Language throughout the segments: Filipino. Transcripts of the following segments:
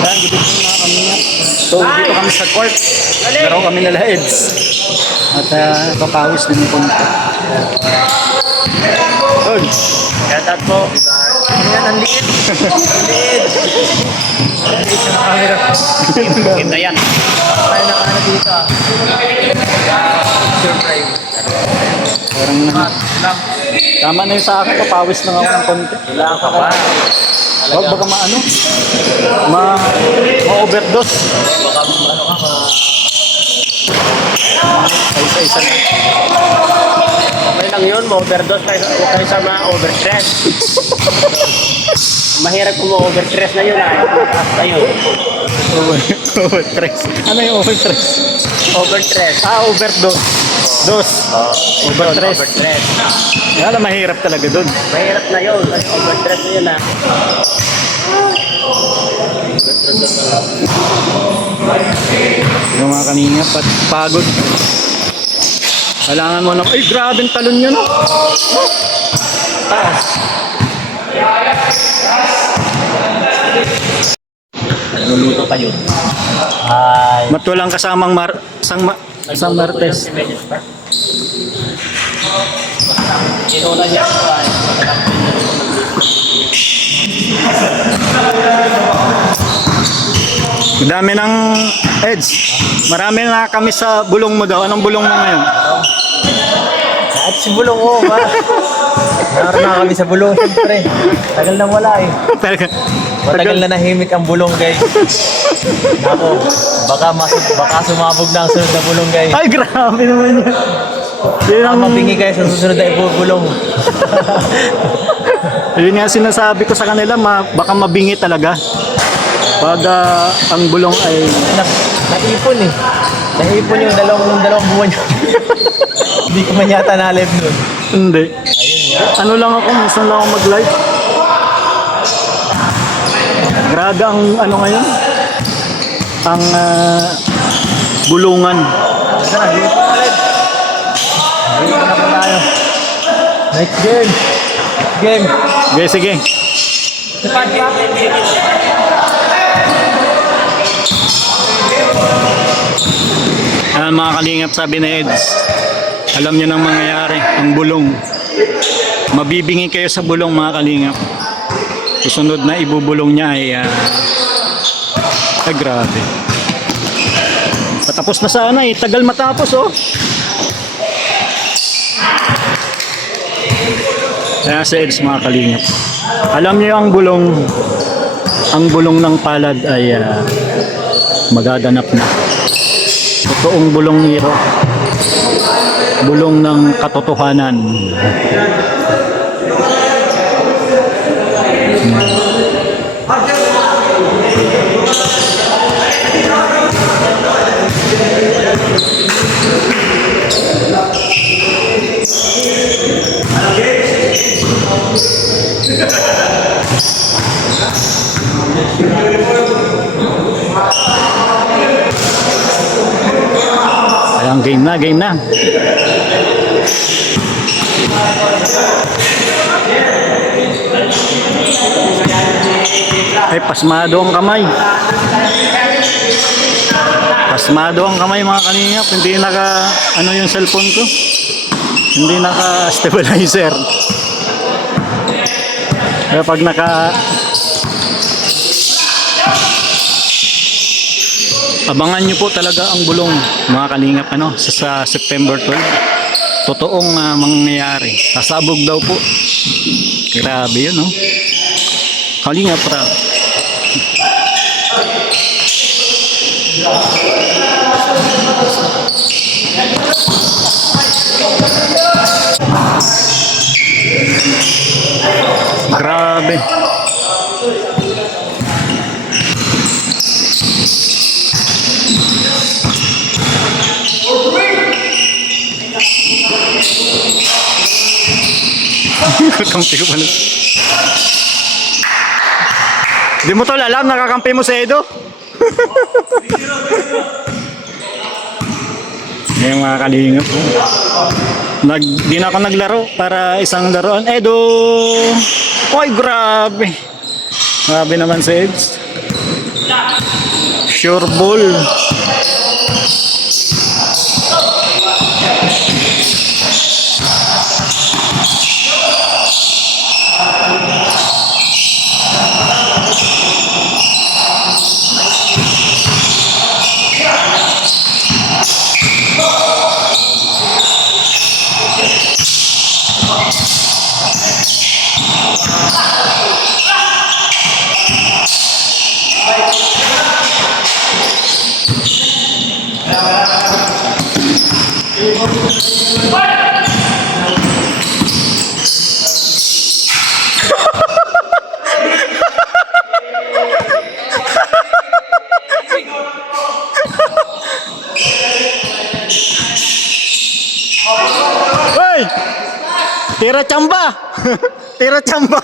Yan, good evening mga kamingat. So, dito kami sa court. Laro kami nila Eds. At papawis din yung punta. Good. Shoutout po. Yan, ang liit. Ang liit. Ang liit sa camera. Kita yan. Tayo na kanan dito ah. Surprise. Parang tama na yung sa akin. Papawis lang ako ng konti. Wala ka pa. Huwag baka maano. Ma-overdose. Baka ano ka ma... Isa-isa lang. Okay lang yun, ma-overdose kaysa ma-overstress. Mahirap kung ma-overstress na yun ah. Basta yun. Overstress. Ano yung overstress? Overstress. Overdose. Dose. Overstress. Overstress. Wala, mahirap talaga dun. Mahirap na yun. Overstress na yun ah. Yung mga kanina, pagod. Kailangan mo ng, ay grabe ang talon yun. Taas. Naluluto pa yun. Ay. Mat walang kasamang isang martes. Inuna niya ko ay. Dami ng Eds. Marami na kami sa bulong mo daw. Anong bulong mo ngayon? At si Bulong ko ba? Naroon na kami sa Bulong siyempre. Tagal nang wala eh. Matagal na nahimik ang Bulong guys. Ako, baka sumabog na ang sunod na Bulong guys. Ay, grabe naman yan. Yun ang, Mapingi kayo sa susunod na ibubulong. yun nga sinasabi ko sa kanila, baka mabingi talaga. Pag ang bulong ay... Naipon eh. Naipon yung dalawang buwan yun. Hindi ko man yata na-live nun. Hindi. Ayun nga. Ano lang ako, minsan lang ako mag-live. Grabe ang ano ngayon? Ang bulungan. Tara, dito na live. Dito na po tayo. Next game. Game. Okay, sige. Mga kalingap, sabi na Eds, alam nyo nang mangyayari, ang bulong. Mabibingi kayo sa bulong mga kalingap. Susunod na ibubulong niya ay grabe. Patapos na sana eh, tagal matapos oh. Kaya sa Eds mga kalingap, alam nyo ang bulong ng palad ay magaganap na. Totoong bulong nito. Bulong ng katotohanan. Ayan, game na. Ay, pasmado ang kamay. Pasmado ang kamay mga kalingap. Hindi ano yung cellphone ko. Hindi naka-stabilizer. Kaya pag abangan nyo po talaga ang bulong mga kalingap sa September 12. Totoong mangyayari. Sasabog daw po. Grabe yun Kalingap ra. Grabe. Kakampi ko pala. Di mo tol alam, nakakampi mo sa Edo? Yung mga kalingap. Di na ako naglaro para isang laruan. Edo! Oy, grabe! Grabe naman sa Eds. Sure ball. Hoy! Tira chamba! Tira chamba!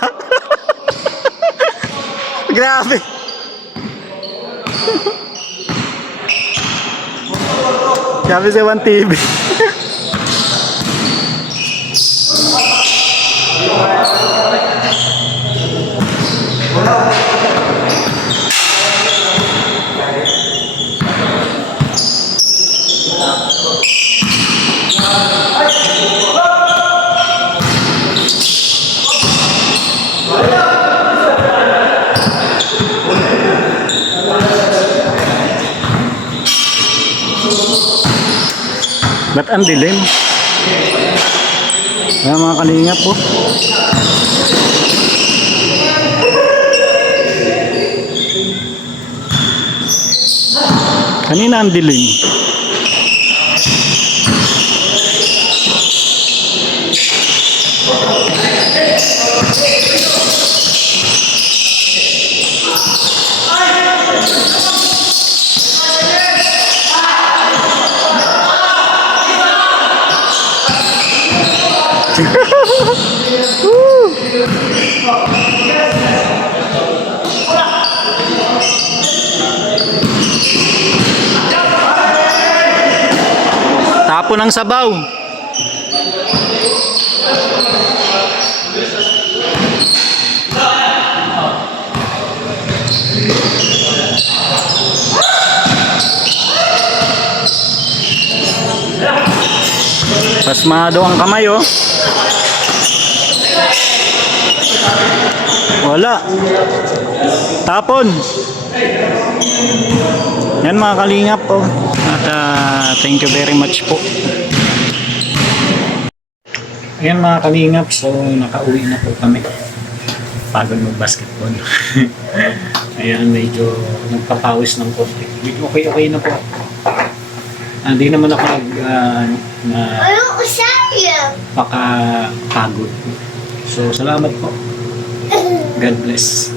Grabe! Sabi sa 1TV. Ba't ang dilim? Ayan mga kalingap po. Kanina ang dilim. Tapo ng sabaw. Pasmado ang kamay oh. Wala. Tapon. Yan mga kalingap po. At thank you very much po. Ayan mga kalingap. So nakauwi na po kami. Pagod mag-basketball. Ayan medyo nagpapawis ng konti. Okay na po. Hindi naman ako pakapagod. So salamat po. God bless.